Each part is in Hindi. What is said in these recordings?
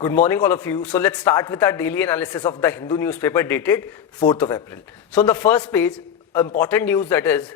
Good morning, all of you. So let's start with our daily analysis of the Hindu newspaper dated 4th of April. So on the first page, important news that is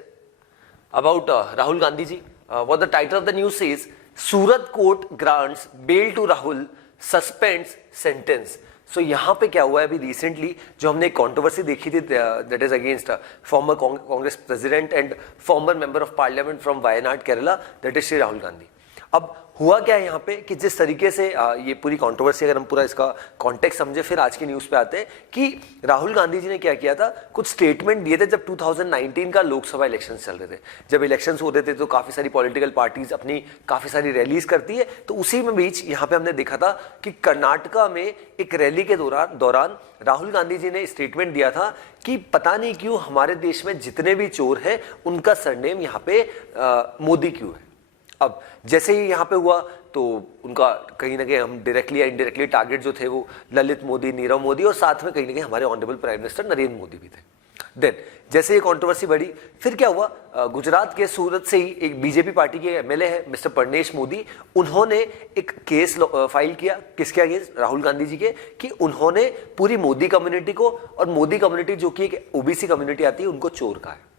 about Rahul Gandhi ji. What the title of the news says: Surat court grants bail to Rahul, suspends sentence. So यहाँ पे क्या हुआ है अभी रिसेंटली जो हमने एक कंट्रोवर्सी देखी थी that is against farmer Congress president and farmer member of parliament from Wayanad Kerala that is Shri Rahul Gandhi. अब हुआ क्या है यहाँ पे कि जिस तरीके से ये पूरी कंट्रोवर्सी, अगर हम पूरा इसका कॉन्टेक्स्ट समझे फिर आज की न्यूज पे आते हैं कि राहुल गांधी जी ने क्या किया था, कुछ स्टेटमेंट दिए थे जब 2019 का लोकसभा इलेक्शन चल रहे थे. जब इलेक्शंस होते थे तो काफी सारी पॉलिटिकल पार्टीज अपनी काफी सारी रैलीज करती है, तो उसी में बीच यहाँ पे हमने देखा था कि कर्नाटका में एक रैली के दौरान राहुल गांधी जी ने स्टेटमेंट दिया था कि पता नहीं क्यों हमारे देश में जितने भी चोर हैं उनका सरनेम यहाँ पे मोदी क्यों है. अब जैसे ही यहाँ पे हुआ तो उनका कहीं ना कहीं हम डायरेक्टली या इनडायरेक्टली टारगेट जो थे वो ललित मोदी, नीरव मोदी और साथ में कहीं ना कहीं हमारे honourable prime minister Narendra Modi भी थे. देन जैसे ये कंट्रोवर्सी बढ़ी फिर क्या हुआ, गुजरात के सूरत से ही एक बीजेपी पार्टी के एमएलए है मिस्टर परनेश मोदी, उन्होंने एक केस फाइल किया किसके अगेंस्ट, राहुल गांधी जी के, कि उन्होंने पूरी मोदी कम्युनिटी को, और मोदी कम्युनिटी जो कि एक ओबीसी कम्युनिटी आती है, उनको चोर कहा है.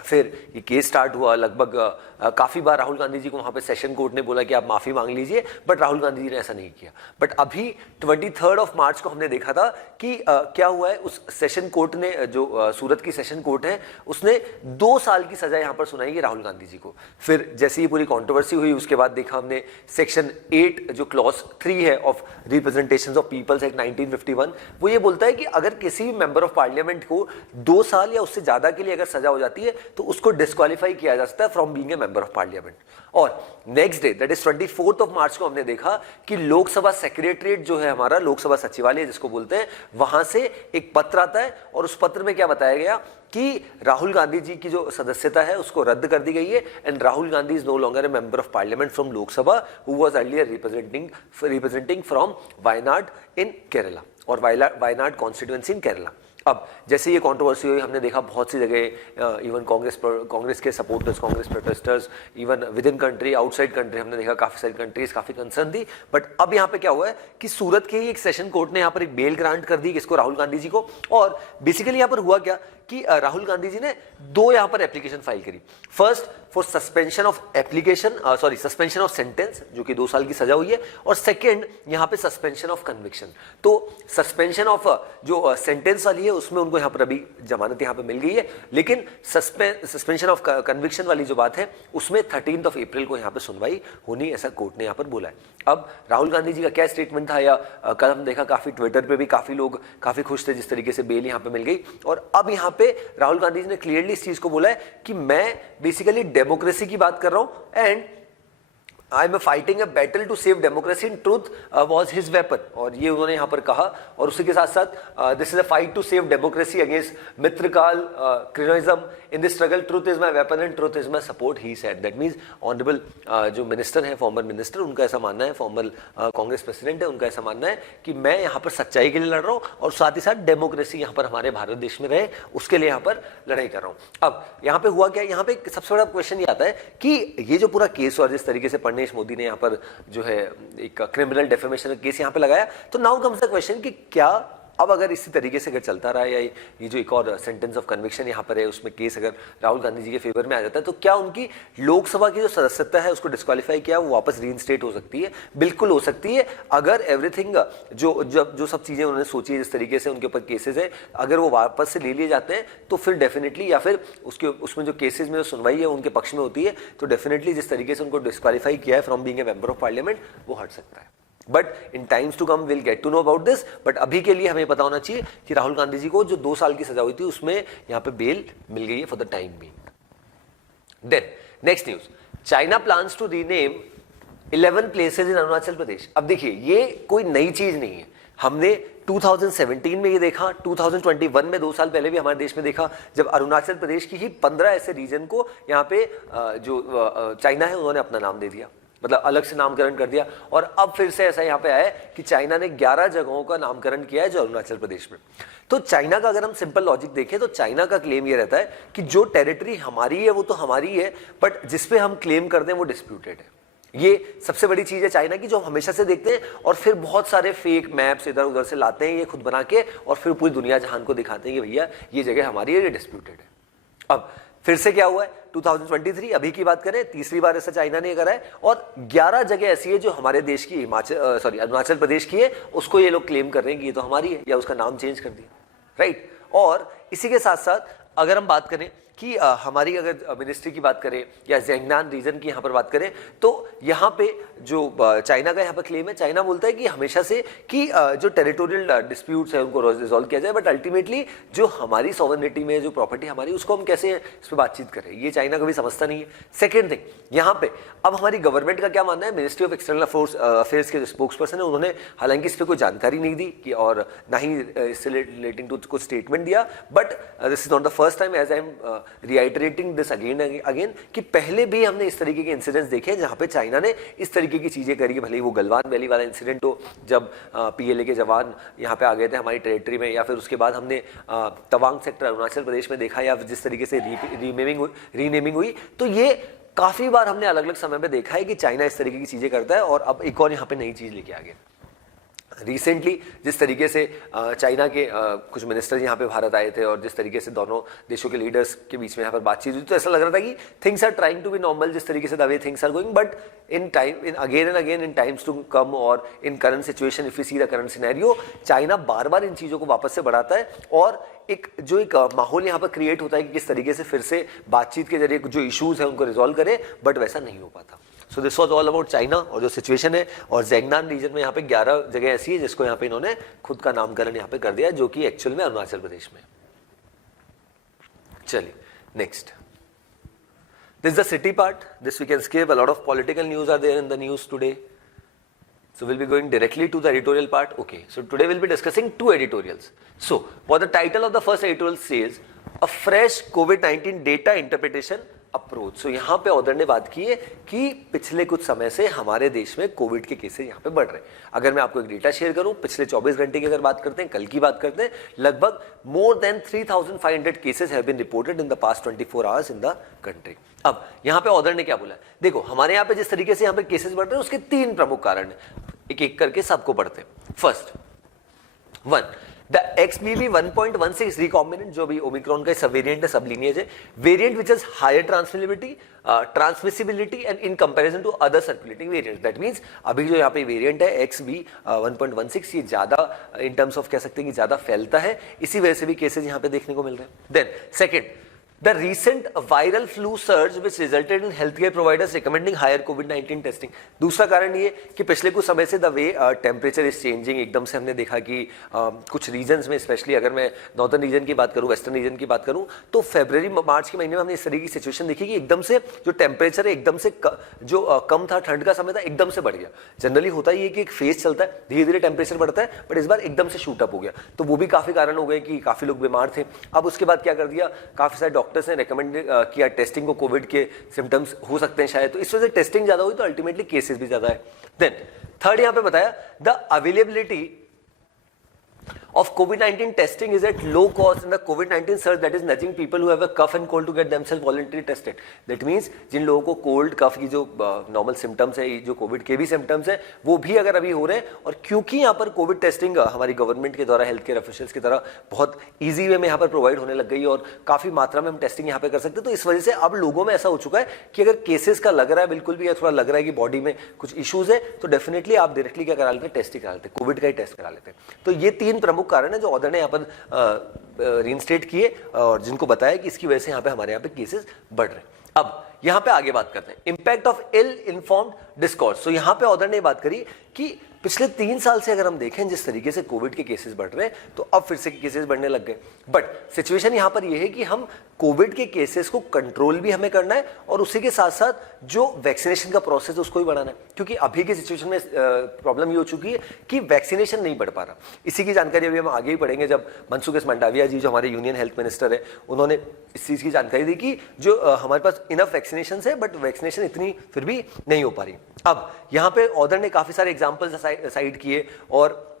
फिर ये केस स्टार्ट हुआ. लगभग काफी बार राहुल गांधी जी को वहां पे सेशन कोर्ट ने बोला कि आप माफी मांग लीजिए, बट राहुल गांधी जी ने ऐसा नहीं किया. बट अभी 23 ऑफ मार्च को हमने देखा था कि क्या हुआ है, उस सेशन कोर्ट ने, जो सूरत की सेशन कोर्ट है, उसने 2 साल की सजा यहां पर सुनाई है राहुल गांधी जी को. फिर जैसे ये पूरी कॉन्ट्रोवर्सी हुई उसके बाद देखा हमने सेक्शन 8 जो क्लॉज 3 है of representation of people's act 1951, वो ये बोलता है कि अगर किसी भी मेंबर ऑफ पार्लियामेंट को 2 साल या उससे ज्यादा के लिए अगर सजा हो जाती है तो उसको डिस्क्वालीफाई किया जा सकता है from being a member of parliament. और next day that is 24 of March को हमने देखा कि लोकसभा सेक्रेटरीट जो है हमारा, लोकसभा सचिवालय जिसको बोलते हैं, वहां से एक पत्र आता है और उस पत्र में क्या बताया गया कि राहुल गांधी जी की जो सदस्यता है उसको रद्द कर दी गई है and Rahul Gandhi is no longer a member of parliament from Lok Sabha who was earlier representing from Wayanad in Kerala और वायनाड कॉन्स्टिट्यूएंसी इन केरला. अब जैसे ये कंट्रोवर्सी हुई हमने देखा बहुत सी जगह इवन कांग्रेस के supporters, Congress protesters, even with in country, outside country, हमने देखा काफी सारी कंट्रीज काफी कंसर्न थी. बट अब यहाँ पे क्या हुआ है कि सूरत के ही एक सेशन कोर्ट ने यहाँ पर एक बेल ग्रांट कर दी किसको, राहुल गांधी जी को. और बेसिकली यहाँ पर हुआ क्या कि राहुल गांधी जी ने 2 यहाँ पर एप्लीकेशन फाइल करी. First for suspension of application, suspension of sentence जो कि 2 साल की सजा हुई है, और सेकेंड यहाँ पे सस्पेंशन ऑफ कन्विक्शन. तो सस्पेंशन ऑफ जो सेंटेंस वाली है उसमें उनको यहाँ पर अभी जमानत यहाँ पे मिल गई है, लेकिन सस्पेंशन ऑफ कन्विक्शन वाली जो बात है उसमें 13 अप्रैल को यहाँ पे सुनवाई होनी, ऐसा कोर्ट ने यहाँ पर बोला है. अब राहुल गांधी जी का क्या स्टेटमेंट था, या कल हम देखा काफी ट्विटर पे भी काफी लोग काफी खुश थे जिस तरीके से बेल यहाँ पे मिल गई. और अब यहाँ पे राहुल गांधी जी ने क्लियरली इस चीज को बोला है कि मैं बेसिकली डेमोक्रेसी की बात कर रहा हूं and I am fighting a battle to save democracy in truth was his weapon. और ये उन्होंने यहाँ पर कहा. और उसी के साथ साथ this is a fight to save democracy against Mitrakaal criminalism in this struggle, truth is my weapon and truth is my support, he said. That means honourable जो मिनिस्टर है, फॉर्मर मिनिस्टर, उनका ऐसा मानना है, फॉर्मर कांग्रेस प्रेसिडेंट है, उनका ऐसा मानना है कि मैं यहाँ पर सच्चाई के लिए लड़ रहा हूँ और साथ ही साथ डेमोक्रेसी यहाँ पर हमारे भारत देश में रहे उसके लिए यहाँ पर लड़ाई कर रहा हूँ. अब यहाँ पे हुआ क्या, यहाँ पे सबसे बड़ा क्वेश्चन ये आता है कि ये जो पूरा केस हुआ जिस तरीके से परनेश मोदी ने यहाँ पर जो है एक क्रिमिनल डेफेमेशन केस यहाँ पे लगाया, तो नाउ कम्स द क्वेश्चन कि क्या अब अगर इसी तरीके से अगर चलता रहा या ये जो एक और सेंटेंस ऑफ कन्विक्शन यहाँ पर है उसमें केस अगर राहुल गांधी जी के फेवर में आ जाता है तो क्या उनकी लोकसभा की जो सदस्यता है उसको डिस्क्वालीफाई किया वो वापस रीइंस्टेट हो सकती है? बिल्कुल हो सकती है. अगर एवरीथिंग जो सब चीजें उन्होंने सोची है जिस तरीके से उनके ऊपर केसेस है अगर वो वापस से ले लिए जाते हैं तो फिर डेफिनेटली, या फिर उसमें जो केसेस में जो सुनवाई है उनके पक्ष में होती है तो डेफिनेटली जिस तरीके से उनको डिस्क्वालीफाई किया है from being a member of parliament वो हट सकता है. But in times to come will get to know about this. But अभी के लिए हमें पता होना चाहिए कि राहुल गांधी जी को जो 2 साल की सजा हुई थी उसमें यहाँ पे बेल मिल गई है for the time being. Then next news, China plans to rename 11 places in Arunachal Pradesh. अब देखिए ये कोई नई चीज नहीं है, हमने 2017 में ये देखा, 2021 में 2 साल पहले भी हमारे देश में देखा जब अरुणाचल प्रदेश की ही 15 ऐसे रीजन को यहाँ पे जो चाइना है उन्होंने अपना नाम दे दिया, मतलब अलग से नामकरण कर दिया. और अब फिर से ऐसा यहाँ पे आया कि चाइना ने 11 जगहों का नामकरण किया है जो अरुणाचल प्रदेश में. तो चाइना का अगर हम सिंपल लॉजिक देखें तो चाइना का क्लेम ये रहता है कि जो टेरिटरी हमारी है वो तो हमारी है, बट जिसपे हम क्लेम करते हैं वो डिस्प्यूटेड है. ये सबसे बड़ी चीज है चाइना की, जो हम हमेशा से देखते हैं और फिर बहुत सारे फेक मैप्स इधर उधर से लाते हैं ये खुद बना के, और फिर पूरी दुनिया जहान को दिखाते हैं कि भैया ये जगह हमारी है, ये डिस्प्यूटेड है। अब फिर से क्या हुआ है 2023 अभी की बात करें, तीसरी बार ऐसा चाइना ने करा है, और 11 जगह ऐसी है जो हमारे देश की अरुणाचल प्रदेश की है, उसको ये लोग क्लेम कर रहे हैं कि ये तो हमारी है, या उसका नाम चेंज कर दिया, राइट। और इसी के साथ साथ अगर हम बात करें कि हमारी अगर मिनिस्ट्री की बात करें या ज़ेंगनान रीजन की यहाँ पर बात करें, तो यहाँ पे जो चाइना का यहाँ पर क्लेम है, चाइना बोलता है कि हमेशा से कि जो टेरिटोरियल डिस्प्यूट्स है उनको रिजॉल्व किया जाए, बट अल्टीमेटली जो हमारी सॉवरेनिटी में जो प्रॉपर्टी हमारी, उसको हम कैसे इस पर बातचीत करें, ये चाइना कभी समझता नहीं है। सेकेंड थिंग, यहाँ पे अब हमारी गवर्नमेंट का क्या मानना है, मिनिस्ट्री ऑफ एक्सटर्नल अफेयर्स के जो स्पोक्स पर्सन है उन्होंने हालांकि इस पर कोई जानकारी नहीं दी कि, और ना ही इससे रिलेटिंग टू कुछ स्टेटमेंट दिया, but this is not the first time as I am reiterating this again कि पहले भी हमने इस तरीके के इंसिडेंट्स देखे जहां पे चाइना ने इस तरीके की चीजें करी, भले ही वो गलवान वैली वाला इंसिडेंट हो जब पीएलए के जवान यहाँ पे आ गए थे हमारी टेरिटरी में, या फिर उसके बाद हमने तवांग सेक्टर अरुणाचल प्रदेश में देखा, या जिस तरीके से रीनेमिंग हुई, तो ये काफी बार हमने अलग अलग समय में देखा है कि चाइना इस तरीके की चीजें करता है। और अब एक और यहाँ पे नई चीज लेके आ गया, रिसेंटली जिस तरीके से चाइना के कुछ मिनिस्टर यहाँ पे भारत आए थे, और जिस तरीके से दोनों देशों के लीडर्स के बीच में यहाँ पर बातचीत हुई, तो ऐसा लग रहा था कि things are trying to be normal, जिस तरीके से the way things are going, but in time in again and again in times to come और in current situation if you see the current scenario, China बार बार इन चीज़ों को वापस से बढ़ाता है, और एक माहौल यहाँ पर क्रिएट होता है कि किस तरीके से फिर से बातचीत के जरिए जो इश्यूज है उनको रिजॉल्व करे, बट वैसा नहीं हो पाता। सो this was all about China और जो सिचुएशन है, और ज़ेंगनान रीजन में यहाँ पे 11 जगह ऐसी है जिसको यहाँ पे इन्होंने खुद का नामकरण यहाँ पे कर दिया, जो कि एक्चुअल में अरुणाचल प्रदेश में। चलिए next, this the city part, this we can skip, a lot of political news are there in the news today, so we'll be going directly to the editorial part. Okay, so today we'll be discussing two editorials. So what the title of the first editorial says, a fresh COVID-19 data interpretation approach. So यहाँ पे ऑथर ने बात की है कि पिछले कुछ समय से हमारे देश में कोविड के केसेस यहाँ पे बढ़ रहे हैं। अगर मैं आपको एक डेटा शेयर करूँ, पिछले 24 घंटे की अगर बात करते हैं, कल की बात करते हैं, लगभग more than 3,500 cases have been reported in the past 24 hours in the country. अब यहाँ पे ऑथर ने क्या बोला, देखो हमारे यहाँ पे जिस तरीके से यहाँ पे केसेस बढ़ रहे हैं उसके 3 प्रमुख कारण है, एक एक करके सबको पढ़ते हैं। First one, the XBB 1.16 recombinant, जो भी ओमिक्रॉन का सब वेरिएंट है, सब लीनिएज है, variant which is higher transmissibility and in comparison to other circulating variants. That means अभी जो यहाँ पे वेरिएंट है XB 1.16, ये ज्यादा इन टर्म्स ऑफ कह सकते हैं कि ज्यादा फैलता है, इसी वजह से भी केसेस यहाँ पे देखने को मिल रहे हैं। Then second, the recent viral flu surge which resulted in healthcare providers recommending higher COVID-19 testing। दूसरा कारण ये कि पिछले कुछ समय से the way temperature is changing, एकदम से हमने देखा कि कुछ रीजन्स में, स्पेशली अगर मैं नॉर्दर्न रीजन की बात करूँ, वेस्टर्न रीजन की बात करूँ, तो फरवरी मार्च के महीने में हमने इस तरीके की सिचुएशन देखी कि एकदम से जो टेम्परेचर है एकदम से जो कम था, ठंड का समय था, एकदम से बढ़ गया। जनरली होता ही है कि एक फेज चलता है, धीरे धीरे टेम्परेचर बढ़ता है, बट इस बार एकदम से शूट अप हो गया, तो वो भी काफी कारण हो गए कि काफी लोग बीमार थे। अब उसके बाद क्या कर दिया, काफी सारे डॉक्टर्स ने रेकमेंड किया टेस्टिंग को, कोविड के सिम्टम्स हो सकते हैं शायद, तो इस वजह से टेस्टिंग ज्यादा हुई तो अल्टीमेटली केसेस भी ज्यादा है। देन थर्ड यहां पे बताया, the availability of COVID-19 testing is at low cost in the COVID-19 surge that is nudging people who have a cough and cold to get themselves voluntarily tested. That means जिन लोगों को कोल्ड कफ की जो नॉर्मल सिम्टम्स है, जो कोविड के भी सिम्टम्स है, वो भी अगर अभी हो रहे हैं, और क्योंकि यहाँ पर कोविड टेस्टिंग हमारी गवर्नमेंट के द्वारा, हेल्थ केयर ऑफिशियल्स की तरह बहुत ईजी वे में यहाँ पर प्रोवाइड होने लग गई और काफी मात्रा में हम टेस्टिंग यहाँ पे कर सकते हैं, तो इस वजह से अब लोगों में ऐसा हो चुका है कि अगर केसेस का लग रहा है बिल्कुल भी, या थोड़ा लग रहा है कि बॉडी में कुछ इश्यूज है, तो डेफिनेटली आप डायरेक्टली क्या करा लेते हैं, टेस्ट ही करा लेते हैं, कोविड का ही टेस्ट करा लेते हैं। तो ये 3 प्रमुख कारण है जो ऑथर ने यहाँ पर रीइंस्टेट किए और जिनको बताया कि इसकी वजह से यहाँ पे हमारे यहाँ पे केसेस बढ़ रहे हैं। अब यहाँ पे आगे बात करते हैं, impact of ill informed discourse. तो यहाँ पे ऑथर ने बात करी कि पिछले 3 साल से अगर हम देखें जिस तरीके से कोविड के केसेस बढ़ रहे हैं, तो अब फिर से केसेस बढ़ने लग गए, बट सिचुएशन यहाँ पर यह है कि हम कोविड के केसेस को कंट्रोल भी हमें करना है, और उसी के साथ साथ जो वैक्सीनेशन का प्रोसेस है उसको भी बढ़ाना है, क्योंकि अभी की सिचुएशन में प्रॉब्लम ये हो चुकी है कि वैक्सीनेशन नहीं बढ़ पा रहा। इसी की जानकारी अभी हम आगे ही पढ़ेंगे, जब मनसुख एस मंडाविया जी जो हमारे यूनियन हेल्थ मिनिस्टर है, उन्होंने इस चीज की जानकारी दी कि जो हमारे पास इनफ वैक्सीनेशन है, बट वैक्सीनेशन इतनी फिर भी नहीं हो पा रही। अब यहाँ पे ऑथर ने काफी सारे एग्जाम्पल्स साइड किए, और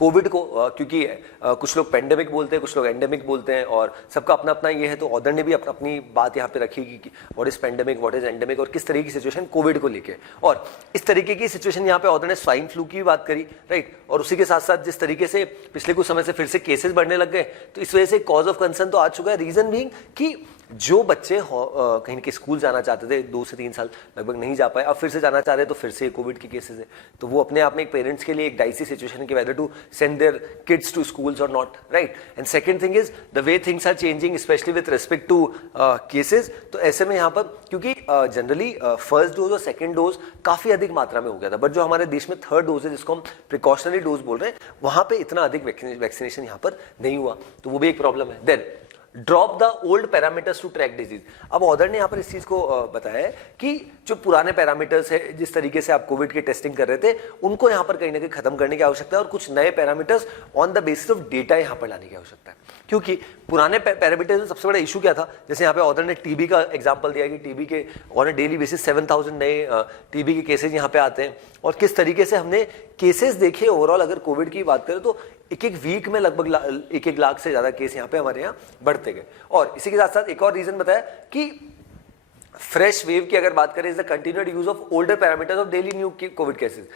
कोविड को क्योंकि कुछ लोग पेंडेमिक बोलते हैं, कुछ लोग एंडेमिक बोलते हैं, और सबका अपना अपना ये है, तो ऑथर ने भी अपनी बात यहाँ पे रखी कि what is pandemic, what is endemic, और किस तरीके की सिचुएशन कोविड को लेके, और इस तरीके की सिचुएशन यहाँ पे ऑथर ने स्वाइन फ्लू की बात करी, राइट। और उसी के साथ साथ जिस तरीके से पिछले कुछ समय से फिर से केसेस बढ़ने लग गए, तो इस वजह से कॉज ऑफ कंसर्न तो आ चुका है। रीजन बीइंग कि जो बच्चे कहीं के स्कूल जाना चाहते थे 2 से 3 साल लगभग नहीं जा पाए, अब फिर से जाना चाह रहे, तो फिर से कोविड के केसेस है, तो वो अपने आप में एक पेरेंट्स के लिए एक डाइसी सिचुएशन है कि whether to send their kids to schools और not, right. And second thing is the way things are changing specially with respect to cases. तो ऐसे में यहाँ पर क्योंकि जनरली फर्स्ट डोज और सेकंड डोज काफी अधिक मात्रा में हो गया था, बट जो हमारे देश में थर्ड डोज है जिसको हम प्रिकॉशनरी डोज बोल रहे हैं, वहां पे इतना अधिक वैक्सीनेशन यहाँ पर नहीं हुआ, तो वो भी एक प्रॉब्लम है। Then drop the old parameters to track disease. अब ऑथर ने यहाँ पर इस चीज को बताया है कि जो पुराने पैरामीटर्स है, जिस तरीके से आप कोविड की टेस्टिंग कर रहे थे, उनको यहाँ पर कहीं ना कहीं खत्म करने की आवश्यकता है, और कुछ नए parameters on the basis of data यहाँ पर लाने की आवश्यकता है। क्योंकि पुराने पैरामीटर्स में सबसे बड़ा इशू क्या था, जैसे यहाँ पे ऑथर ने टीबी का एग्जाम्पल दिया कि टीबी के ऑन ए डेली बेसिस 7,000 नए टीबी के केसेज यहाँ पे आते हैं, और किस तरीके से हमने केसेस देखे ओवरऑल। अगर कोविड की बात करें तो एक वीक में लगभग 1 लाख से ज्यादा केस यहाँ पे हमारे यहाँ बढ़ते गए। और इसी के साथ साथ एक और रीजन बताया कि फ्रेश वेव की अगर बात करें, is the continued use of older parameters of daily new Covid cases.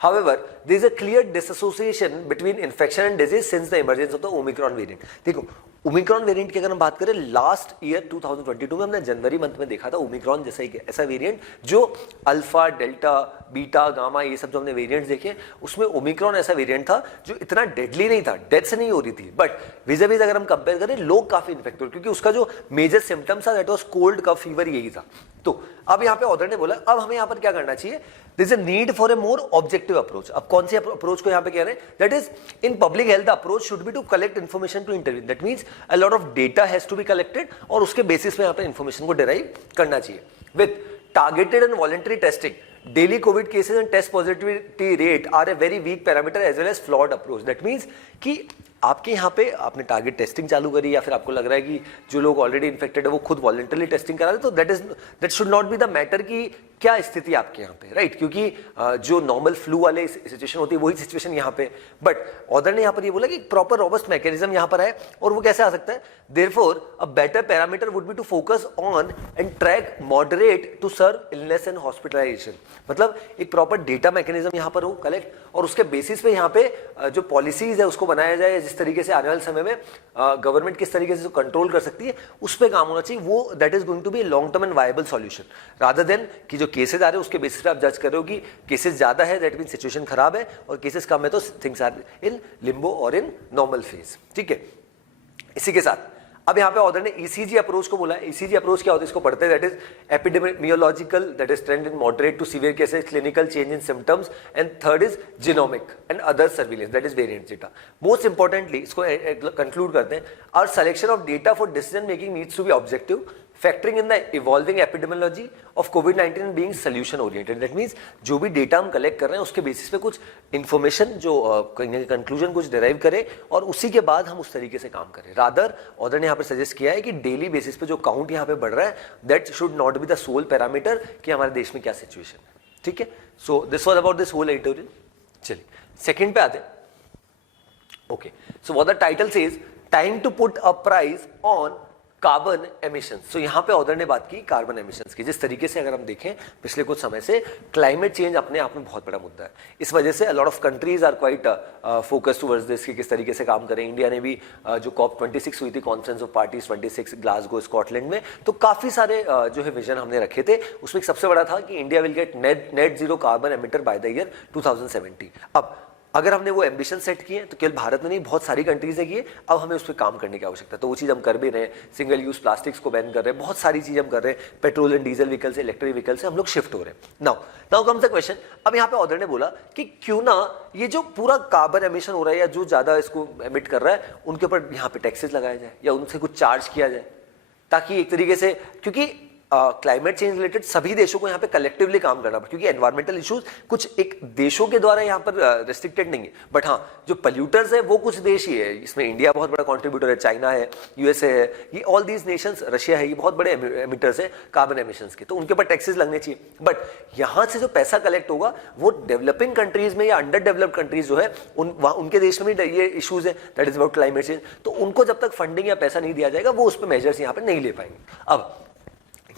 However, there is a clear disassociation between infection and disease since the emergence of the Omicron variant. देखो, ओमिक्रॉन वेरिएंट की अगर हम बात करें, लास्ट ईयर 2022 में हमने जनवरी मंथ में देखा था ओमिक्रॉन जैसा ही ऐसा वेरिएंट, जो अल्फा, डेल्टा, बीटा, गामा, ये सब जो हमने वेरिएंट्स देखे, उसमें ओमिक्रॉन ऐसा वेरिएंट था जो इतना डेडली नहीं था, डेथ से नहीं हो रही थी, बट विज़ अगर हम कंपेयर करें, लोग काफी इन्फेक्ट हुए, क्योंकि उसका जो मेजर सिम्टम्स था that was cold, cough, fever, यही था। तो अब यहाँ पे ऑथर ने बोला अब हमें यहाँ पर क्या करना चाहिए, there is a need for a more objective approach. अब कौन सी अप्रोच को यहाँ पे कह रहे हैं, that is in public health approach should be to collect information to interview, that means a lot of data has to be collected, और उसके बेसिस पे यहाँ पे इंफॉर्मेशन को डिराइव करना चाहिए with targeted and voluntary testing. Daily covid cases and test positivity rate are a very weak parameter as well as flawed approach. That means कि आपके यहाँ पे आपने टारगेट टेस्टिंग चालू करी, या फिर आपको लग रहा है कि जो लोग ऑलरेडी इन्फेक्टेड है वो खुद वॉलंटरली टेस्टिंग करा रहे, तो that should not be the matter कि क्या स्थिति आपके यहाँ पे, राइट। क्योंकि जो नॉर्मल फ्लू वाले सिचुएशन होती है वही सिचुएशन यहाँ पे, बट ऑथर ने यहाँ पर ये बोला कि प्रॉपर रोबस्ट मैकेनिज्म यहाँ पर है, और वो कैसे आ सकता है, therefore a better parameter would be to focus on and track moderate to severe illness and hospitalisation. मतलब एक प्रॉपर डेटा मैकेनिज्म यहाँ पर हो कलेक्ट, और उसके बेसिस पे यहाँ पे जो पॉलिसीज है उसको बनाया जाए, जिस तरीके से आने वाले समय में गवर्नमेंट किस तरीके से कंट्रोल कर सकती है उस पर काम होना चाहिए। वो that is going to be long term and viable solution, rather than कि जो केसेस आ रहे हैं उसके बेसिस पे आप जज कर रहे हो कि केसेस ज्यादा है दैट मीन सिचुएशन खराब है, और केसेस कम है तो थिंग्स आर इन लिम्बो और इन नॉर्मल फेज। ठीक है, इसी के साथ अब यहाँ पे ऑथर ने ईसीजी अप्रोच को बोला है। ईसीजी अप्रोच क्या होता है, इसको पढ़ते हैं, that is epidemiological, that is trend in moderate to severe cases, clinical change in symptoms, and third is genomic and other surveillance, that is variant data. Most importantly इसको कंक्लूड करते हैं, our selection of data for decision making needs to be objective, factoring in the evolving epidemiology of COVID-19 and being solution oriented. That means जो भी डेटा हम कलेक्ट कर रहे हैं उसके बेसिस पे कुछ इन्फॉर्मेशन जो कहीं ना कहीं कंक्लूजन कुछ डिराइव करे, और उसी के बाद हम उस तरीके से काम करें। रादर ऑथर ने यहाँ पर सजेस्ट किया है कि डेली बेसिस पे जो काउंट यहाँ पे बढ़ रहा है that should not be the sole parameter कि हमारे देश में क्या सिचुएशन है। ठीक है, so this was about this whole editorial. चलिए सेकंड पे आते हैं। Okay, so what the title says, time to put a price on carbon emissions. तो यहाँ पे ऑथर ने बात की कार्बन एमिशंस की। जिस तरीके से अगर हम देखें पिछले कुछ समय से क्लाइमेट चेंज अपने आप में बहुत बड़ा मुद्दा है, इस वजह से lot of countries are quite focused towards this कि किस तरीके से काम करें। इंडिया ने भी जो COP 26 हुई थी, conference of parties 26 Glasgow Scotland में, तो काफी सारे जो है विजन हमने रखे थे, उसमें सबसे बड़ा था कि India will get net zero carbon emitter by the year 2070। अब अगर हमने वो एम्बिशन सेट किए तो केवल भारत में नहीं बहुत सारी कंट्रीज ने किए, अब हमें उस पर काम करने की आवश्यकता है। तो वो चीज़ हम कर भी रहे हैं, सिंगल यूज प्लास्टिक्स को बैन कर रहे हैं, बहुत सारी चीज़ हम कर रहे हैं, पेट्रोल एंड डीजल व्हीकल से इलेक्ट्रिक व्हीकल से हम लोग शिफ्ट हो रहे हैं। नाउ कम्स द क्वेश्चन, अब यहाँ पे ऑथर ने बोला कि क्यों ना ये जो पूरा कार्बन एमिशन हो रहा है या जो ज़्यादा इसको एमिट कर रहा है उनके ऊपर यहाँ पे टैक्सेस लगाया जाए या उनसे कुछ चार्ज किया जाए, ताकि एक तरीके से, क्योंकि क्लाइमेट चेंज रिलेटेड सभी देशों को यहाँ पे कलेक्टिवली काम करना पड़ेगा, क्योंकि एनवायरमेंटल इश्यूज कुछ एक देशों के द्वारा यहाँ पर रिस्ट्रिक्टेड नहीं है, बट हाँ जो पोल्यूटर्स है वो कुछ देश ही है। इसमें इंडिया बहुत बड़ा कॉन्ट्रीब्यूटर है, चाइना है, यूएसए है, ये ऑल दीज नेशंस, रशिया है, ये बहुत बड़े एमिटर्स है कार्बन एमिशंस के, तो उनके ऊपर टैक्सेस लगने चाहिए। बट यहाँ से जो पैसा कलेक्ट होगा वो डेवलपिंग कंट्रीज में या अंडर डेवलप्ड कंट्रीज जो है उनके देश में भी ये इश्यूज है, that is about climate change, तो उनको जब तक फंडिंग या पैसा नहीं दिया जाएगा वो उस पर मेजर्स यहाँ पे नहीं ले पाएंगे। अब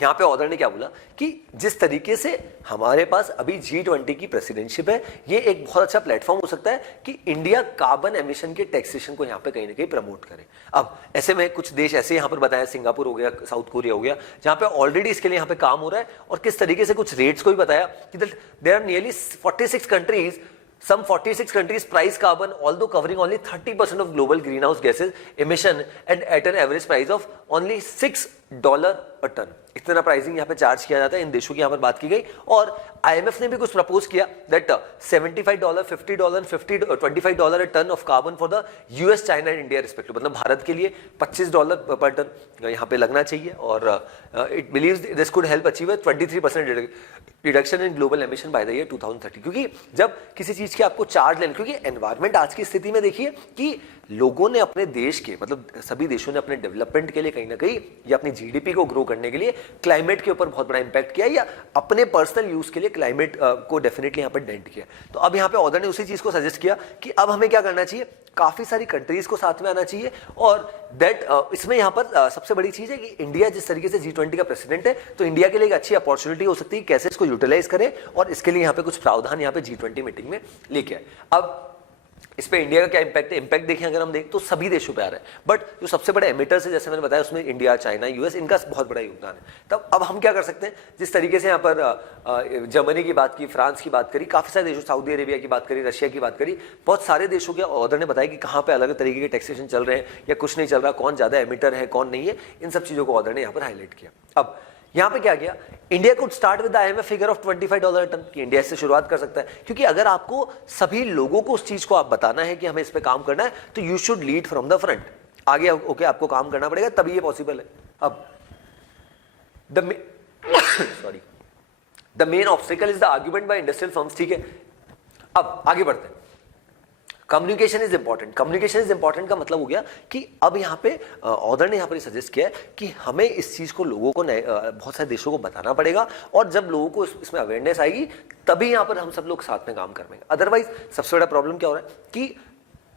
यहाँ पे ऑर्डर ने क्या बोला कि जिस तरीके से हमारे पास अभी G20 की प्रेसिडेंटशिप है, ये एक बहुत अच्छा प्लेटफॉर्म हो सकता है कि इंडिया कार्बन एमिशन के टैक्सेशन को यहाँ पे कहीं ना कहीं प्रमोट करे। अब ऐसे में कुछ देश ऐसे यहाँ पर बताया, सिंगापुर हो गया, साउथ कोरिया हो गया, जहाँ पे ऑलरेडी इसके लिए यहाँ पे काम हो रहा है, और किस तरीके से कुछ रेट्स को भी बताया कि there are nearly 46 countries, some 46 countries price carbon although covering only 30% of global greenhouse gases emission and at an average price of only $6 a ton। इतना प्राइसिंग यहाँ पे चार्ज किया जाता है, इन देशों की यहाँ पर बात की गई। और IMF ने भी कुछ प्रपोज किया that $75, $50, $25 a ton of carbon for the US, China and India respectively, मतलब भारत के लिए $25 पर टन यहाँ पे लगना चाहिए, और it believes this could help achieve a 23% reduction in global emission by the year 2030। क्योंकि जब किसी चीज के आपको चार्ज लेना, क्योंकि एनवायरनमेंट आज की स्थिति में देखिए कि लोगों ने अपने देश के, मतलब सभी देशों ने अपने डेवलपमेंट के लिए कहीं ना कहीं या अपनी जीडीपी को ग्रो करने के लिए क्लाइमेट के ऊपर बहुत बड़ा इंपैक्ट किया, या अपने पर्सनल यूज के लिए क्लाइमेट को डेफिनेटली यहाँ पर डेंट किया। तो अब यहाँ पे ऑर्डर ने उसी चीज को सजेस्ट किया कि अब हमें क्या करना चाहिए, काफी सारी कंट्रीज को साथ में आना चाहिए, और दैट इसमें यहाँ पर सबसे बड़ी चीज है कि इंडिया जिस तरीके से G20 का प्रेसिडेंट है, तो इंडिया के लिए एक अच्छी अपॉर्चुनिटी हो सकती है कैसे इसको यूटिलाइज करें, और इसके लिए यहाँ पे कुछ प्रावधान यहाँ पे G20 मीटिंग में लेके आए। अब इस पे इंडिया का क्या इंपैक्ट है, इंपैक्ट देखें अगर हम देखें तो सभी देशों पे आ रहा है, बट जो सबसे बड़े एमिटर्स है जैसे मैंने बताया उसमें इंडिया, चाइना, यूएस, इनका बहुत बड़ा योगदान है। तब अब हम क्या कर सकते हैं, जिस तरीके से यहाँ पर जर्मनी की बात की, फ्रांस की बात करी, काफी सारे देशों, सऊदी अरेबिया की बात करी, रशिया की बात करी, बहुत सारे देशों के ऑर्डर ने बताया कि कहाँ पे अलग अलग तरीके के टैक्सेशन चल रहे हैं या कुछ नहीं चल रहा, कौन ज्यादा एमिटर है कौन नहीं है, इन सब चीजों को ऑर्डर ने यहाँ पर हाईलाइट किया। अब यहाँ पे क्या किया, India could start with the IMF figure of $25 ton, कि इंडिया से शुरुआत कर सकता है, क्योंकि अगर आपको सभी लोगों को उस चीज को आप बताना है कि हमें इस पे काम करना है, तो you should lead from the front. आगे ओके आपको काम करना पड़ेगा तभी ये पॉसिबल है। अब sorry the main obstacle is the argument by industrial firms, ठीक है। अब आगे बढ़ते हैं। Communication is important. Communication is important का मतलब हो गया कि अब यहाँ पे ऑर्डर ने यहाँ पर सजेस्ट किया है कि हमें इस चीज को लोगों को बहुत सारे देशों को बताना पड़ेगा, और जब लोगों को इसमें अवेयरनेस आएगी तभी यहाँ पर हम सब लोग साथ में काम कर पाएंगे। अदरवाइज सबसे बड़ा प्रॉब्लम क्या हो रहा है कि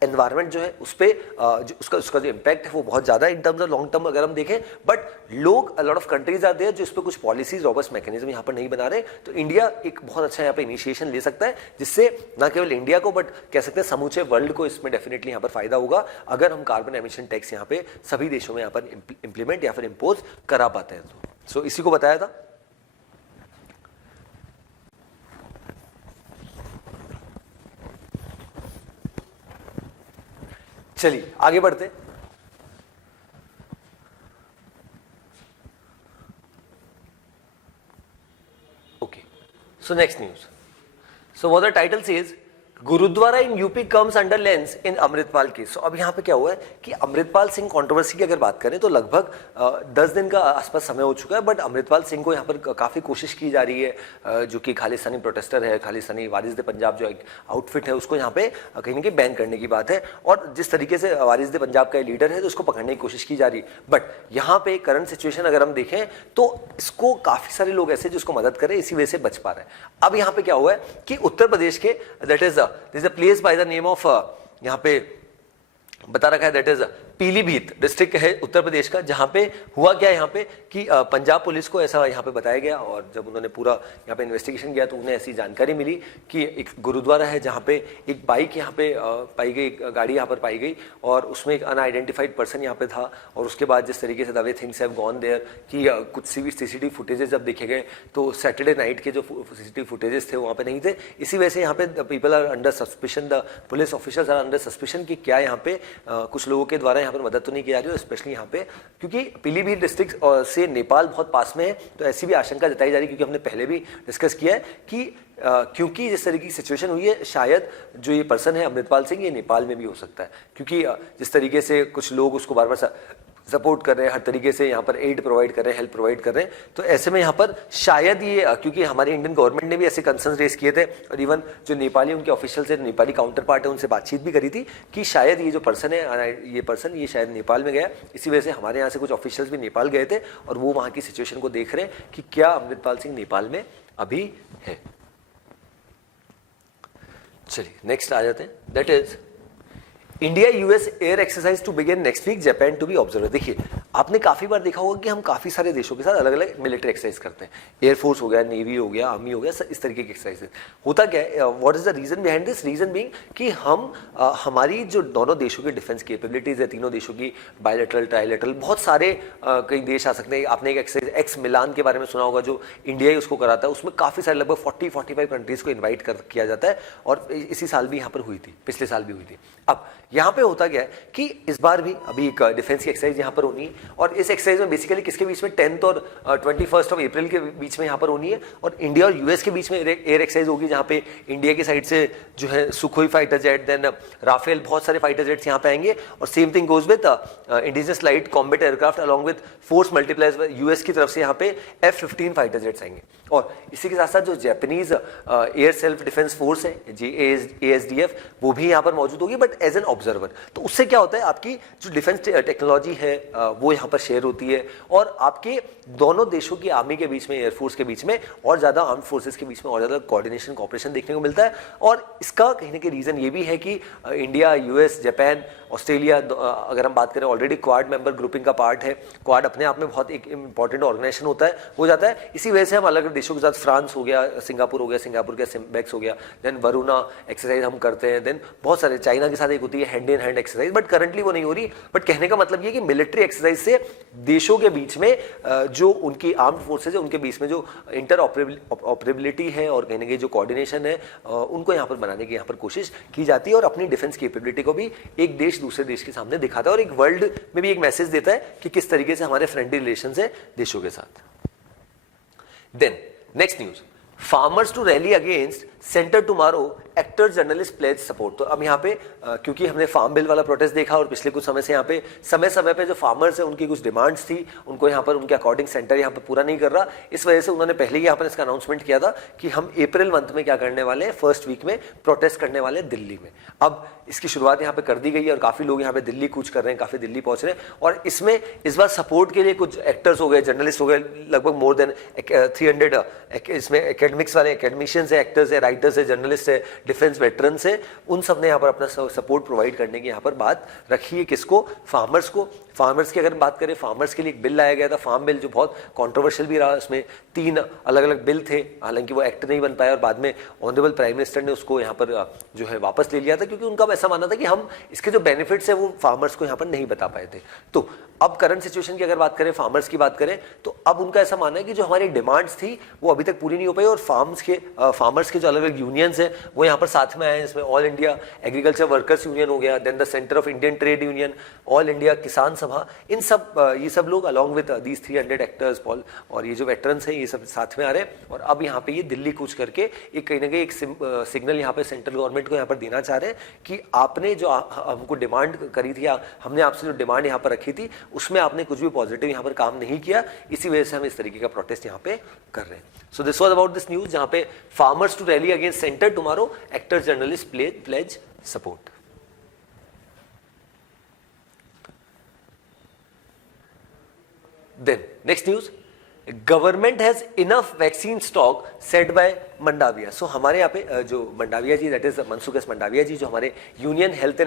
एनवायरनमेंट जो है उस पर उसका जो इम्पैक्ट है वो बहुत ज्यादा in terms of long term अगर हम देखें, बट लोग a lot of countries are there जो इस पर कुछ पॉलिसीज, रॉबस्ट मैकेनिज्म यहाँ पर नहीं बना रहे। तो इंडिया एक बहुत अच्छा यहाँ पे इनिशिएशन ले सकता है, जिससे न केवल इंडिया को बट कह सकते हैं समूचे वर्ल्ड को इसमें डेफिनेटली यहाँ पर फायदा होगा, अगर हम कार्बन एमिशन टैक्स यहाँ पे सभी देशों में यहाँ पर इंप्लीमेंट या फिर इम्पोज करा पाते हैं। सो इसी को बताया था। चलिए आगे बढ़ते। Okay, so next news. So what the title says, gurdwara in UP comes under lens in Amritpal case. अब यहाँ पे क्या हुआ है कि अमृतपाल सिंह कंट्रोवर्सी की अगर बात करें तो लगभग 10 दिन का आसपास समय हो चुका है, बट अमृतपाल सिंह को यहाँ पर काफी कोशिश की जा रही है, जो कि खालिस्तानी प्रोटेस्टर है, खालिस्तानी वारिस पंजाब जो एक आउटफिट है उसको यहाँ पे कहीं ना कहीं बैन करने की बात है, और जिस तरीके से वारिस पंजाब का लीडर है तो उसको पकड़ने की कोशिश की जा रही है। बट यहाँ पे करंट सिचुएशन अगर हम देखें तो इसको काफी सारे लोग ऐसे जिसको मदद करें, इसी वजह से बच पा रहे हैं। अब यहाँ पे क्या हुआ है कि उत्तर प्रदेश के that is There is a place by the name of यहाँ पे बता रखा है दैट इज पीलीभीत डिस्ट्रिक्ट है उत्तर प्रदेश का, जहां पे हुआ क्या यहाँ पे कि पंजाब पुलिस को ऐसा यहाँ पे बताया गया, और जब उन्होंने पूरा यहाँ पे इन्वेस्टिगेशन किया तो उन्हें ऐसी जानकारी मिली कि एक गुरुद्वारा है जहाँ पे एक बाइक यहाँ पे पाई गई, गाड़ी यहाँ पर पाई गई, और उसमें एक अनआइडेंटिफाइड पर्सन यहाँ पे था। और उसके बाद जिस तरीके से the way things have gone there कि कुछ सीसीटीवी फुटेजेस जब देखे गए तो सैटरडे नाइट के जो सीसीटीवी फुटेजेस थे वहाँ पे नहीं थे। इसी वजह से यहाँ पे people are under suspicion, the police officers are under suspicion कि क्या यहाँ पे कुछ लोगों के द्वारा यहाँ पर मदद तो नहीं की जा रही है, स्पेशली यहाँ पे क्योंकि पीलीभीत डिस्ट्रिक्ट से नेपाल बहुत पास में है, तो ऐसी भी आशंका जताई जा रही है। क्योंकि हमने पहले भी डिस्कस किया है कि क्योंकि जिस तरीके की सिचुएशन हुई है, शायद जो ये पर्सन है अमृतपाल सिंह ये नेपाल में भी हो सकता है, क्योंकि जिस तरीके से कुछ लोग उसको बार बार सपोर्ट कर रहे हैं, हर तरीके से यहाँ पर एड प्रोवाइड कर रहे हैं, हेल्प प्रोवाइड कर रहे हैं। तो ऐसे में यहाँ पर शायद ये, क्योंकि हमारी इंडियन गवर्नमेंट ने भी ऐसे कंसर्न रेस किए थे और इवन जो नेपाली उनके ऑफिशियल से नेपाली काउंटर पार्ट है उनसे बातचीत भी करी थी कि शायद ये जो पर्सन है, ये शायद नेपाल में गया। इसी वजह से हमारे यहाँ से कुछ ऑफिशियल्स भी नेपाल गए थे और वो वहाँ की सिचुएशन को देख रहे हैं कि क्या अमृतपाल सिंह नेपाल में अभी है। चलिए नेक्स्ट आ जाते हैं, that is India US air exercise to begin next week, Japan to be observer. देखिए आपने काफी बार देखा होगा कि हम काफी सारे देशों के साथ अलग अलग मिलिट्री एक्सरसाइज करते हैं, एयरफोर्स हो गया, नेवी हो गया, आर्मी हो गया, इस तरीके की एक्सरसाइज। होता क्या है, what is the reason behind this? Reason being कि हम हमारी जो दोनों देशों की डिफेंस कैपेबिलिटीज है, तीनों देशों की, बायलैटरल, ट्राइलैटरल, बहुत सारे कई देश आ सकते हैं। आपने एक एक्सरसाइज एक्स मिलान के बारे में सुना होगा जो इंडिया ही उसको कराता है, उसमें काफी सारे लगभग 40-45 कंट्रीज को इन्वाइट किया जाता है और इसी साल भी यहाँ पर हुई थी, पिछले साल भी हुई थी। अब यहाँ पे होता क्या है कि इस बार भी अभी एक डिफेंस की एक्सरसाइज यहाँ पर होनी है और इस एक्सरसाइज में बेसिकली किसके बीच में 10th और 21 अप्रैल के बीच में यहाँ पर होनी है और इंडिया और यूएस के बीच में एयर एक्सरसाइज होगी, जहाँ पे इंडिया की साइड से जो है Sukhoi fighter jet, then Rafale, बहुत सारे फाइटर जेट्स यहाँ पे आएंगे और same thing goes with indigenous light combat aircraft along with force multipliers. US की तरफ से यहाँ पे F-15 फाइटर जेट्स आएंगे और इसी के साथ साथ जो Japanese air self defence force है ASDF वो भी यहाँ पर मौजूद होगी, बट एज एन ऑब्जर्वर। तो उससे क्या होता है, आपकी जो डिफेंस टेक्नोलॉजी है वो यहाँ पर शेयर होती है और आपके दोनों देशों की आर्मी के बीच में, एयरफोर्स के बीच में और ज्यादा आर्म फोर्सेस के बीच में और ज्यादा कोऑर्डिनेशन, कोऑपरेशन देखने को मिलता है। और इसका कहीं ना कहीं रीजन ये भी है कि इंडिया, यूएस, जापान, ऑस्ट्रेलिया, अगर हम बात करें ऑलरेडी क्वाड मेंबर ग्रुपिंग का पार्ट है। क्वाड अपने आप में बहुत एक इंपॉर्टेंट ऑर्गेनाइजेशन होता है, हो जाता है। इसी वजह से हम अलग अलग देशों के साथ, फ्रांस हो गया, सिंगापुर हो गया, सिंगापुर का सिम्बेक्स हो गया, देन वरुणा एक्सरसाइज हम करते हैं, देन बहुत सारे, चाइना के साथ एक होती है hand in hand exercise, but currently वो नहीं हो रही। बट कहने का मतलब ये कि मिलिट्री एक्सरसाइज से देशों के बीच में जो उनकी आर्म्ड फोर्सेज है उनके बीच में जो इंटर ऑपरेबिलिटी है और कहने की जो कोऑर्डिनेशन है उनको यहाँ पर बनाने की यहाँ पर कोशिश की जाती है और अपनी डिफेंस कैपेबिलिटी को भी एक देश दूसरे देश के सामने दिखाता है और एक वर्ल्ड में भी एक मैसेज देता है कि किस तरीके से हमारे फ्रेंडली रिलेशन है देशों के साथ। Then next news, farmers to rally against centre tomorrow, actors journalist pledge support. तो अब यहाँ पे क्योंकि हमने फार्म बिल वाला प्रोटेस्ट देखा और पिछले कुछ समय से यहाँ पे समय पे जो फार्मर्स है उनकी कुछ डिमांड्स थी, उनको यहाँ पर उनके अकॉर्डिंग सेंटर यहाँ पर पूरा नहीं कर रहा। इस वजह से उन्होंने पहले ही यहाँ पर इसका अनाउंसमेंट किया था कि हम अप्रैल मंथ में क्या करने वाले हैं, फर्स्ट वीक में प्रोटेस्ट करने वाले हैं दिल्ली में। अब इसकी शुरुआत यहाँ पे कर दी गई है और काफी लोग यहाँ पे दिल्ली कूच कर रहे हैं, काफी दिल्ली पहुंच रहे हैं और इसमें इस बार सपोर्ट के लिए कुछ एक्टर्स हो गए, जर्नलिस्ट हो गए, लगभग मोर देन 300 इसमें एकेडमिक्स वाले एकेडमिशियंस है, एक्टर्स है, राइटर्स है, जर्नलिस्ट है, डिफेंस वेटरन्स है, उन सब ने यहाँ पर अपना सपोर्ट प्रोवाइड करने की यहाँ पर बात रखी है। किसको? फार्मर्स को। फार्मर्स की अगर बात करें, फार्मर्स के लिए एक बिल लाया गया था, फार्म बिल, जो बहुत कंट्रोवर्शियल भी रहा। उसमें 3 अलग अलग बिल थे, हालांकि वो एक्ट नहीं बन पाया और बाद में ऑनरेबल प्राइम मिनिस्टर ने उसको यहाँ पर जो है वापस ले लिया था, क्योंकि उनका ऐसा मानना था कि हम इसके जो बेनिफिट्स है वो फार्मर्स को यहाँ पर नहीं बता पाए थे। तो अब करंट सिचुएशन की अगर बात करें, फार्मर्स की बात करें, तो अब उनका ऐसा मानना है कि जो हमारी डिमांड्स थी वो अभी तक पूरी नहीं हो पाई और फार्मर्स के जो अलग अलग यूनियंस है वो यहाँ पर साथ में आए। इसमें all India agriculture workers union हो गया, then the centre of Indian trade union, all India Kisan Sabha, इन सब ये सब लोग अलॉन्ग विद दीज 300 एक्टर्स और ये जो वेटरन्स हैं ये सब साथ में आ रहे हैं। और अब यहाँ पे ये दिल्ली कूच करके एक कहीं ना कहीं एक सिग्नल यहाँ पे सेंट्रल गवर्नमेंट को यहाँ पर देना चाह रहे हैं कि आपने जो हमको डिमांड करी थी, हमने आपसे जो डिमांड यहाँ पर रखी थी उसमें आपने कुछ भी पॉजिटिव यहाँ पर काम नहीं किया, इसी वजह से हम इस तरीके का प्रोटेस्ट यहाँ पे कर रहे हैं। So this was about this news, जहाँ पे farmers to rally against centre tomorrow, actors journalist pledge support. Then next news, government has enough vaccine stock set by Mandaviya. सो हमारे यहाँ पे जो Mandaviya ji, that is Mansukh S Mandaviya ji, जो हमारे union health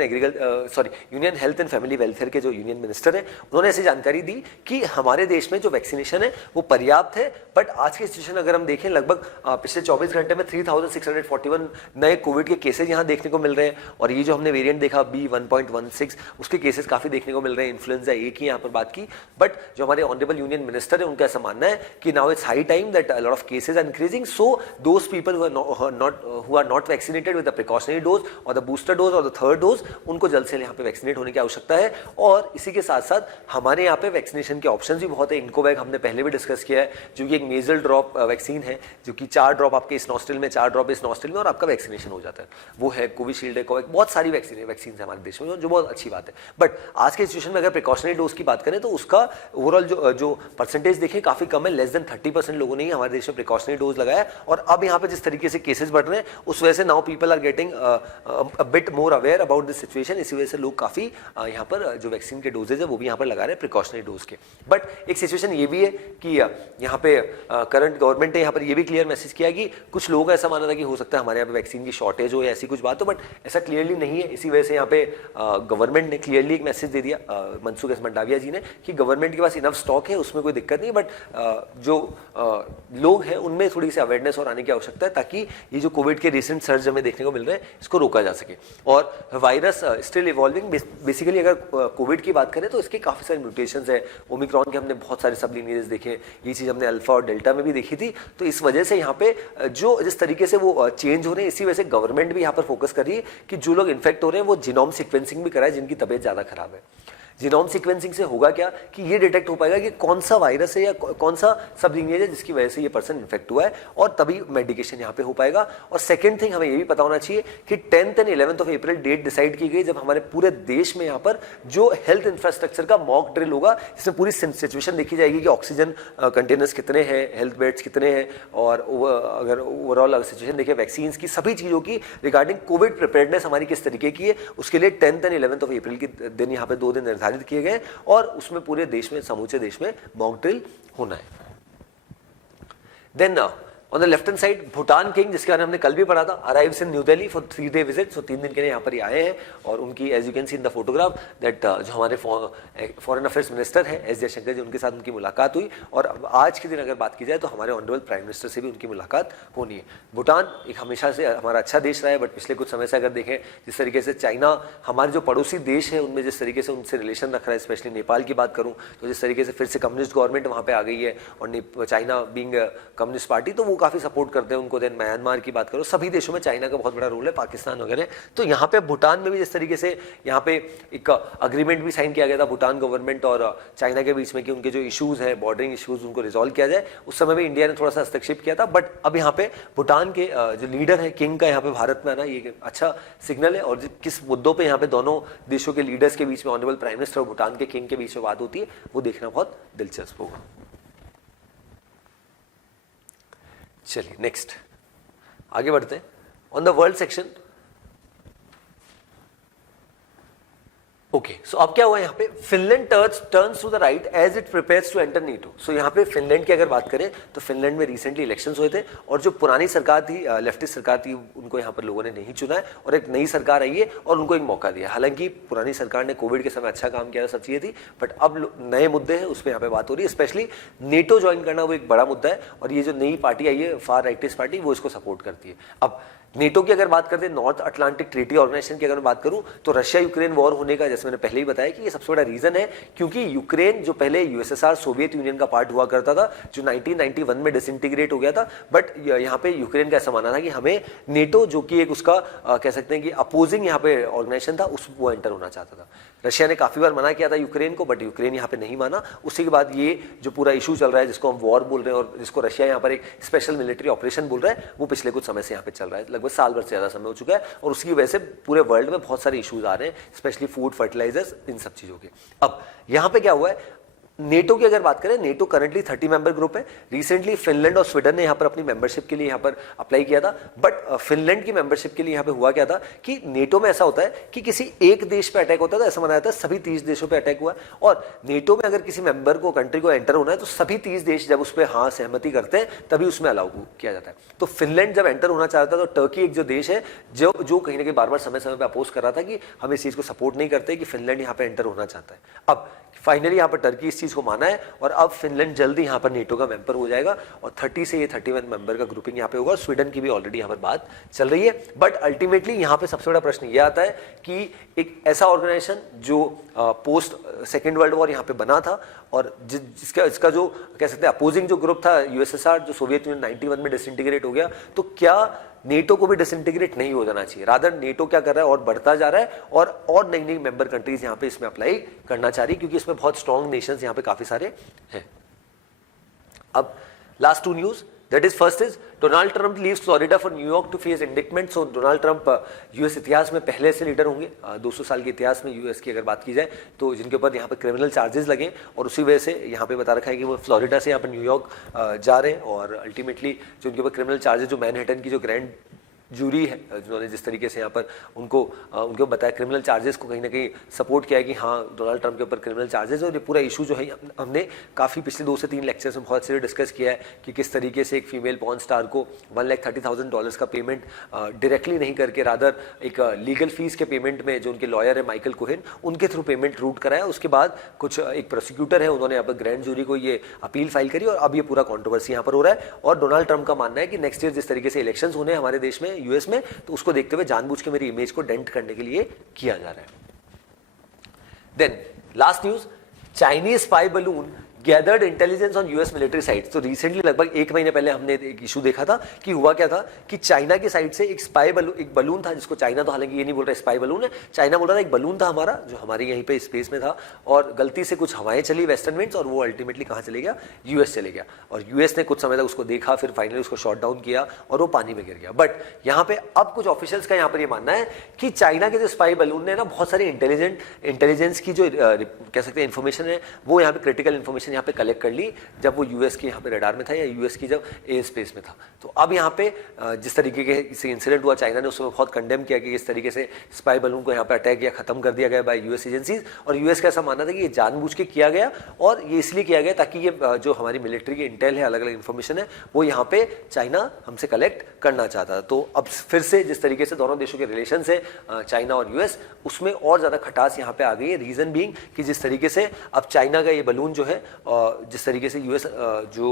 and family welfare के जो यूनियन मिनिस्टर है, उन्होंने ऐसी जानकारी दी कि हमारे देश में जो वैक्सीनेशन है वो पर्याप्त है। बट आज की सिचुएशन अगर हम देखें, लगभग पिछले 24 घंटे में 3641 नए कोविड के केसेज यहाँ देखने को मिल रहे हैं और ये जो हमने वेरिएंट देखा B1.16, उसके केसेस काफी देखने को मिल रहे हैं। इन्फ्लुएंजा A की यहाँ पर बात की, बट जो हमारे ऑनरेबल यूनियन मिनिस्टर है उनका ऐसा मानना है कि now it's high time that a lot of cases are increasing, so those those people who are not vaccinated with the precautionary dose or the booster dose or the third dose, उनको जल्द से यहाँ पे वैक्सीनेट होने की आवश्यकता है। और इसी के साथ साथ हमारे यहाँ पे वैक्सीनेशन के ऑप्शन भी बहुत है। इनकोवैक हमने पहले भी डिस्कस किया है, जो कि एक मेजल ड्रॉप वैक्सीन है, जो कि 4 ड्रॉप आपके इस नॉस्ट्रिल में, 4 ड्रॉप इस नॉस्ट्रिल में, और आपका वैक्सीनेशन हो जाता है। वो है कोविशील्ड है, कोवैक्स, बहुत सारी वैक्सीन है हमारे देश में, जो बहुत अच्छी बात है। बट आज के सिचुएशन में अगर प्रिकॉशनरी डोज की बात करें तो उसका ओवरऑल जो परसेंटेज देखें काफी कम है। लेस देन 30% लोगों ने ही हमारे देश में प्रिकॉशनरी डोज लगाया। और अब यहाँ पे जिस तरीके से केसेस बढ़ रहे हैं, उस वजह से now people are getting a bit more aware about this situation. इसी वजह से लोग काफी यहाँ पर जो वैक्सीन के डोजेज है वो भी यहाँ पर लगा रहे हैं प्रिकॉशनरी डोज के। बट एक सिचुएशन ये भी है कि यहाँ पे करंट गवर्नमेंट ने यहाँ पर ये भी क्लियर मैसेज किया कि कुछ लोगों का ऐसा मानना था कि हो सकता है हमारे यहाँ पे वैक्सीन की शॉर्टेज हो या ऐसी कुछ बात हो, बट ऐसा क्लियरली नहीं है। इसी वजह से यहाँ पे गवर्नमेंट ने क्लियरली एक मैसेज दे दिया, मनसुख एस मंडाविया जी ने, कि गवर्नमेंट के पास इनफ स्टॉक है, उसमें कोई दिक्कत नहीं, बट जो लोग हैं उनमें थोड़ी सी अवेयरनेस और आने की आवश्यकता है, ताकि ये जो कोविड के रिसेंट सर्ज हमें देखने को मिल रहे हैं इसको रोका जा सके। और वायरस स्टिल इवॉल्विंग। बेसिकली अगर कोविड की बात करें तो इसके काफी सारे म्यूटेशंस है। ओमिक्रॉन के हमने बहुत सारे सब लीनिएजेस देखे, ये चीज हमने अल्फा और डेल्टा में भी देखी थी। तो इस वजह से यहाँ पे जो जिस तरीके से वो चेंज हो रहे हैं, इसी वजह से गवर्नमेंट भी यहाँ पर फोकस कर रही है कि जो लोग इन्फेक्ट हो रहे हैं वो जीनोम सीक्वेंसिंग भी कराए, जिनकी तबीयत ज्यादा खराब है। जीनोम सीक्वेंसिंग से होगा क्या कि ये डिटेक्ट हो पाएगा कि कौन सा वायरस है या कौन सा सब लीनिएज है जिसकी वजह से ये पर्सन इन्फेक्ट हुआ है, और तभी मेडिकेशन यहाँ पे हो पाएगा। और सेकंड थिंग हमें ये भी पता होना चाहिए कि 10th and 11th of April date decide की गई, जब हमारे पूरे देश में यहाँ पर जो हेल्थ इंफ्रास्ट्रक्चर का मॉक ड्रिल होगा, जिसमें पूरी सिचुएशन देखी जाएगी कि ऑक्सीजन कंटेनर्स कितने हैं, हेल्थ बेड्स कितने हैं, और अगर ओवरऑल सिचुएशन देखें वैक्सीन की, सभी चीज़ों की रिगार्डिंग कोविड प्रिपेयर्डनेस हमारी किस तरीके की है, उसके लिए 10th एंड 11th ऑफ अप्रैल के दिन यहाँ पे 2 दिन निर्धारित किए गए, और उसमें पूरे देश में, समूचे देश में मॉक ड्रिल होना है। Then on the left hand side Bhutan king, जिसके बारे में हमने कल भी पढ़ा था, arrives in new Delhi for 3-day visit. सो 3 दिन के लिए यहाँ पर आए हैं, और उनकी as you can see in the photograph that जो हमारे फॉरेन अफेयर्स मिनिस्टर हैं एस जयशंकर जी, उनके साथ उनकी मुलाकात हुई। और आज के दिन अगर बात की जाए तो हमारे ऑनरेबल प्राइम मिनिस्टर से भी उनकी मुलाकात होनी है। भूटान एक हमेशा से हमारा अच्छा देश रहा है, बट पिछले कुछ समय से अगर देखें जिस तरीके से चाइना हमारे जो पड़ोसी देश है उनमें जिस तरीके से उनसे रिलेशन रख रहा है, स्पेशली नेपाल की बात करूँ तो जिस तरीके से फिर से कम्युनिस्ट गवर्नमेंट वहाँ पे आ गई है, और चाइना बीइंग कम्युनिस्ट पार्टी, तो वो काफ़ी सपोर्ट करते हैं उनको। देन म्यांमार की बात करो, सभी देशों में चाइना का बहुत बड़ा रोल है, पाकिस्तान वगैरह। तो यहाँ पे भूटान में भी जिस तरीके से यहाँ पे एक अग्रीमेंट भी साइन किया गया था भूटान गवर्नमेंट और चाइना के बीच में कि उनके जो इश्यूज है, बॉर्डरिंग इश्यूज, उनको रिजॉल्व किया जाए, उस समय भी इंडिया ने थोड़ा सा हस्तक्षेप किया था। बट अब यहाँ पे भूटान के जो लीडर है किंग का यहाँ पे भारत में आना, ये अच्छा सिग्नल है। और किस मुद्दों पर यहाँ पे दोनों देशों के लीडर्स के बीच में, ऑनरेबल प्राइम मिनिस्टर और भूटान के किंग के बीच में बात होती है, वो देखना बहुत दिलचस्प होगा। चलिए नेक्स्ट आगे बढ़ते हैं। On the world section, okay, so अब क्या हुआ यहाँ पे, Finland turns to the right as it prepares to enter NATO. So यहाँ पे फिनलैंड की अगर बात करें तो फिनलैंड में रिसेंटली इलेक्शंस हुए थे, और जो पुरानी सरकार थी, लेफ्टिस्ट सरकार थी, उनको यहाँ पर लोगों ने नहीं चुना है, और एक नई सरकार आई है और उनको एक मौका दिया। हालांकि पुरानी सरकार ने कोविड के समय अच्छा काम किया, सब चीजें थी, बट अब नए मुद्दे हैं, उस पर यहाँ पे बात हो रही है। स्पेशली नेटो ज्वाइन करना वो एक बड़ा मुद्दा है, और ये जो नई पार्टी आई है फार राइटिस्ट पार्टी, वो इसको सपोर्ट करती है। अब नेटो की अगर बात करते हैं, नॉर्थ अटलांटिक ट्रीटी ऑर्गेनाइजेशन की अगर मैं बात करूं, तो रशिया यूक्रेन वॉर होने का, जैसे मैंने पहले ही बताया कि ये सबसे बड़ा रीजन है, क्योंकि यूक्रेन जो पहले यूएसएसआर सोवियत यूनियन का पार्ट हुआ करता था, जो 1991 में डिसइंटीग्रेट हो गया था, बट यहाँ पे यूक्रेन का ऐसा मानना था कि हमें नेटो, जो कि एक उसका कह सकते हैं कि अपोजिंग यहाँ पे ऑर्गेनाइजेशन था, उस वो एंटर होना चाहता था। रशिया ने काफी बार मना किया था यूक्रेन को, बट यूक्रेन यहाँ पे नहीं माना। उसी के बाद ये जो पूरा इशू चल रहा है, जिसको हम वॉर बोल रहे हैं और जिसको रशिया यहाँ पर एक स्पेशल मिलिट्री ऑपरेशन बोल रहा है, वो पिछले कुछ समय से यहाँ पे चल रहा है, लगभग साल भर से ज्यादा समय हो चुका है, और उसकी वजह से पूरे वर्ल्ड में बहुत सारे इश्यूज आ रहे हैं, स्पेशली फूड, फर्टिलाइजर्स, इन सब चीजों के। अब यहाँ पे क्या हुआ है, नेटो की अगर बात करें, नेटो करंटली 30 मेंबर ग्रुप है। रिसेंटली फिनलैंड और स्वीडन ने यहाँ पर अपनी मेंबरशिप के लिए यहाँ पर अप्लाई किया था, बट फिनलैंड की मेंबरशिप के लिए यहाँ पे हुआ क्या था कि नेटो में ऐसा होता है कि किसी एक देश पे अटैक होता था, ऐसा माना जाता है सभी 30 देशों पे अटैक हुआ, और नेटो में अगर किसी मेंबर को, कंट्री को एंटर होना है, तो सभी 30 देश जब उस पर हाँ सहमति करते हैं तभी उसमें अलाउ किया जाता है। तो फिनलैंड जब एंटर होना चाहता था, तो टर्की एक जो देश है जो कहीं ना कहीं बार बार समय समय पर अपोज कर रहा था कि हम इस चीज को सपोर्ट नहीं करते कि फिनलैंड यहाँ पे एंटर होना चाहता है। अब फाइनली यहाँ पर टर्की इस चीज चीज को माना है और अब फिनलैंड जल्दी यहाँ पर नेटो का मेंबर हो जाएगा और 30 से ये 31 मेंबर का ग्रुपिंग यहाँ पे होगा और स्वीडन की भी ऑलरेडी यहाँ पर बात चल रही है। बट अल्टीमेटली यहाँ पे सबसे बड़ा प्रश्न ये आता है कि एक ऐसा ऑर्गेनाइजेशन जो पोस्ट सेकेंड वर्ल्ड वॉर यहाँ पे बना था और इसका जो कह सकते हैं अपोजिंग जो ग्रुप था यूएसएसआर, जो सोवियत यूनियन 91 में डिसइंटीग्रेट हो गया, तो क्या नेटो को भी डिसइंटीग्रेट नहीं हो जाना चाहिए? रादर नेटो क्या कर रहा है और बढ़ता जा रहा है और नई नई मेंबर कंट्रीज यहाँ पे इसमें अप्लाई करना चाह रही है क्योंकि इसमें बहुत स्ट्रॉन्ग नेशंस यहाँ पे काफी सारे हैं। अब last two news, that is first is Donald Trump leaves Florida for New York to face indictment. So Donald Trump US इतिहास में पहले से लीडर होंगे 200 साल के इतिहास में यूएस की अगर बात की जाए तो जिनके ऊपर यहाँ पे क्रिमिनल चार्जेस लगे और उसी वजह से यहाँ पे बता रखा है कि वो फ्लोरिडा से यहाँ पर न्यूयॉर्क जा रहे हैं और अल्टीमेटली जो उनके ऊपर क्रिमिनल चार्जेस जो मैनहट्टन की जो ग्रैंड जूरी है जिन्होंने जिस तरीके से यहाँ पर उनको बताया क्रिमिनल चार्जेस को कहीं ना कहीं सपोर्ट किया है कि हाँ डोनाल्ड ट्रंप के ऊपर क्रिमिनल चार्जेस, और ये पूरा इशू जो है हमने काफ़ी पिछले 2 से 3 लेक्चर्स में बहुत अच्छे से डिस्कस किया है कि किस तरीके से एक फीमेल पॉर्न स्टार को $130,000 का पेमेंट डायरेक्टली नहीं करके रादर एक लीगल फीस के पेमेंट में जो उनके लॉयर है माइकल कोहेन उनके थ्रू पेमेंट रूट कराया। उसके बाद कुछ एक प्रोसिक्यूटर है उन्होंने यहाँ पर ग्रैंड जूरी को ये अपील फाइल करी और अब ये पूरा कॉन्ट्रोवर्सी यहाँ पर हो रहा है और डोनाल्ड ट्रंप का मानना है कि नेक्स्ट ईयर जिस तरीके से इलेक्शंस होने हैं हमारे देश में यूएस में, तो उसको देखते हुए जानबूझ के मेरी इमेज को डेंट करने के लिए किया जा रहा है। Then last news, Chinese spy balloon gathered intelligence on US military sites. तो रिसेंटली लगभग 1 महीने पहले हमने एक इशू देखा था कि हुआ क्या था कि चाइना की साइड से एक स्पाई बलून, एक बलून था जिसको चाइना तो हालांकि ये नहीं बोल रहा स्पाई बलून है, चाइना बोल रहा था एक बलून था हमारा जो हमारे यहीं पे स्पेस में था और गलती से कुछ हवाएं चली वेस्टर्न विंड्स और वो अल्टीमेटली कहाँ चले गया, यूएस चले गया और यूएस ने कुछ समय तक उसको देखा, फिर फाइनली उसको शॉट डाउन किया और वो पानी में गिर गया। बट यहाँ पे अब कुछ ऑफिशियल्स का यहाँ पर ये मानना है कि चाइना के जो स्पाई बलून ने ना बहुत सारी इंटेलिजेंस की जो कह सकते हैं इन्फॉर्मेशन है वो यहाँ पे क्रिटिकल इन्फॉर्मेशन यहाँ पे कलेक्ट कर ली जब वो यूएस के यहाँ पे रडार में था या यूएस की जब एयर स्पेस में था। तो अब यहाँ पे जिस तरीके के इंसिडेंट हुआ चाइना ने उसमें बहुत कंडेम किया कि इस तरीके से स्पाई बलून को यहाँ पे अटैक किया, खत्म कर दिया गया बाय यूएस एजेंसीज और यूएस का ऐसा मानना था कि ये जानबूझ के किया गया और ये इसलिए किया गया ताकि ये जो हमारी मिलिट्री की इंटेल है, अलग अलग इन्फॉर्मेशन है वो यहाँ पे चाइना हमसे कलेक्ट करना चाहता था। तो अब फिर से जिस तरीके से दोनों देशों के रिलेशन है चाइना और यूएस उसमें और ज्यादा खटास यहाँ पे आ गई है। रीजन बीइंग कि जिस तरीके से अब चाइना का ये बलून जो है जिस तरीके से यूएस जो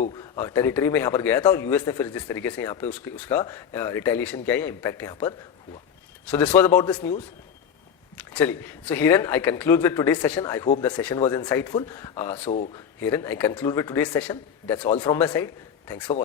टेरिटरी में यहाँ पर गया था और यूएस ने फिर जिस तरीके से यहाँ पे उसका रिटेलिएशन किया या इम्पैक्ट यहाँ पर हुआ। सो this was about this news. चलिए, so herein I conclude with today's session. I hope the session was insightful. So herein I conclude with today's session. That's all from my side. Thanks for watching.